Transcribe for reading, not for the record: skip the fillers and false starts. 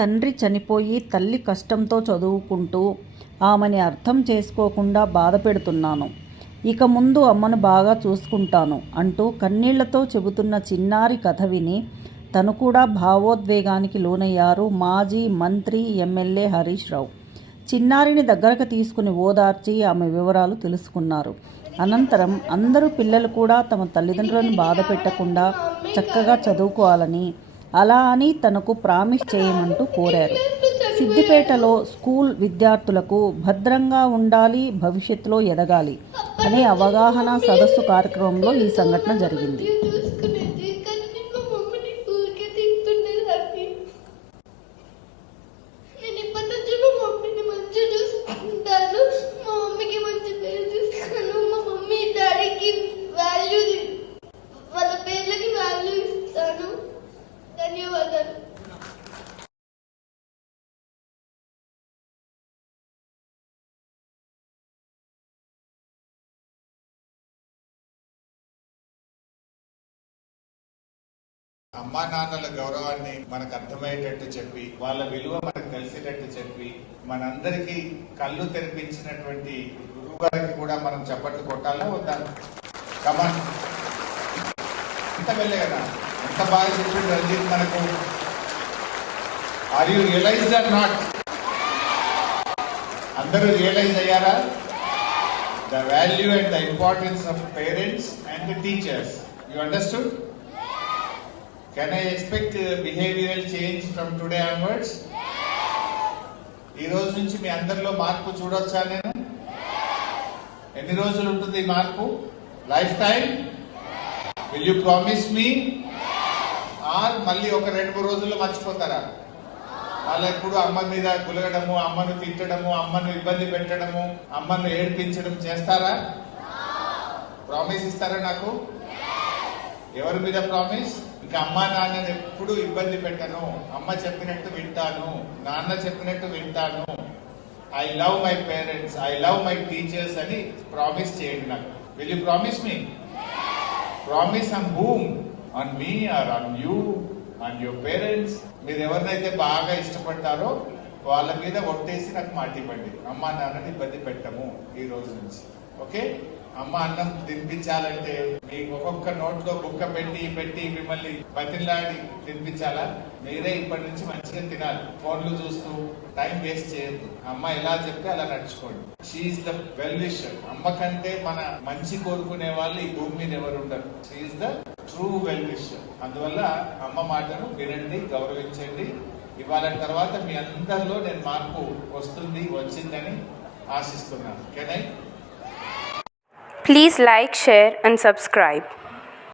తండ్రి చనిపోయి తల్లి కష్టంతో చదువుకుంటూ ఆమెని అర్థం చేసుకోకుండా బాధ పెడుతున్నాను. ఇక ముందు అమ్మను బాగా చూసుకుంటాను అంటూ కన్నీళ్లతో చెబుతున్న చిన్నారి కథ విని తను కూడా భావోద్వేగానికి లోనయ్యారు మాజీ మంత్రి ఎమ్మెల్యే హరీష్ రావు. చిన్నారిని దగ్గరకు తీసుకుని ఓదార్చి ఆమె వివరాలు తెలుసుకున్నారు. అనంతరం అందరూ పిల్లలు కూడా తమ తల్లిదండ్రులను బాధ పెట్టకుండా చక్కగా చదువుకోవాలని, అలా అని తనకు ప్రామిస్ చేయమంటూ కోరారు. సిద్దిపేటలో స్కూల్ విద్యార్థులకు భద్రంగా ఉండాలి, భవిష్యత్తులో ఎదగాలి అనే అవగాహన సదస్సు కార్యక్రమంలో ఈ సంఘటన జరిగింది. అమ్మా నాన్నల గౌరవాన్ని మనకు అర్థమయ్యేటట్టు చెప్పి, వాళ్ళ విలువ మనకు తెలిసేటట్టు చెప్పి, మనందరికీ కళ్ళు తెరిపించినటువంటి గురువు గారికి కూడా మనం చప్పట్లు కొట్టాలా వద్దా? కమాన్, ఇంత వెళ్ళే కదా, ఎంత బాగా చెప్పింది రంజిత్ మనకు. Are you realized or not? అందరూ రియలైజ్ అయ్యారా? The value and the importance of parents and the teachers. You understood? Can I expect behavioral change from today onwards? ఈ రోజు నుంచి మీ అందరిలో మార్పు చూడొచ్చా నేను? ఎన్ని రోజులు ఉంటుంది మార్పు? Life time? Will you promise me? Or మళ్ళీ ఒక 2-3 రోజుల్లో మర్చిపోతారా? వాళ్ళు ఎప్పుడు అమ్మ మీద గులగడము, అమ్మను తిట్టడము, అమ్మను ఇబ్బంది పెట్టడము, అమ్మను ఏడ్పించడం చేస్తారా? ప్రామిస్ ఇస్తారా నాకు? ఎవరి మీద ప్రామిస్? ఇంకా అమ్మ నాన్నని ఎప్పుడు ఇబ్బంది పెట్టను, అమ్మ చెప్పినట్టు వింటాను, నాన్న చెప్పినట్టు వింటాను, I love my parents, I love my teachers అని ప్రామిస్ చేయండి నాకు. Will you promise me? Promise on whom? On me or on you, on your parents? మీరు ఎవరినైతే బాగా ఇష్టపడతారో వాళ్ళ మీద ఒట్టేసి నాకు మాట ఇవ్వండి, అమ్మ నాన్నని ఇబ్బంది పెట్టము ఈ రోజు నుంచి. ఓకే? అమ్మ అన్నం తినిపించాలంటే మీకు ఒక్కొక్క నోట్లో బుక్క పెట్టి మిమ్మల్ని బతిలాడి తినిపించాలా? మీరే ఇప్పటి నుంచి మంచిగా తినాలి. ఫోన్లు చూస్తూ టైం వేస్ట్ చేయొద్దు. అమ్మ ఎలా చెప్తే అలా నడుచుకోండి. She is the well wisher. అమ్మ కంటే మన మంచి కోరుకునే వాళ్ళు ఈ భూమి మీద ఎవరు ఉండరు. She's the true well wisher. అందువల్ల అమ్మ మాటను వినండి, గౌరవించండి. ఇవాళ తర్వాత మీ అందరిలో నేను మార్పు వచ్చిందని ఆశిస్తున్నాను. Can I? Please like, share and subscribe.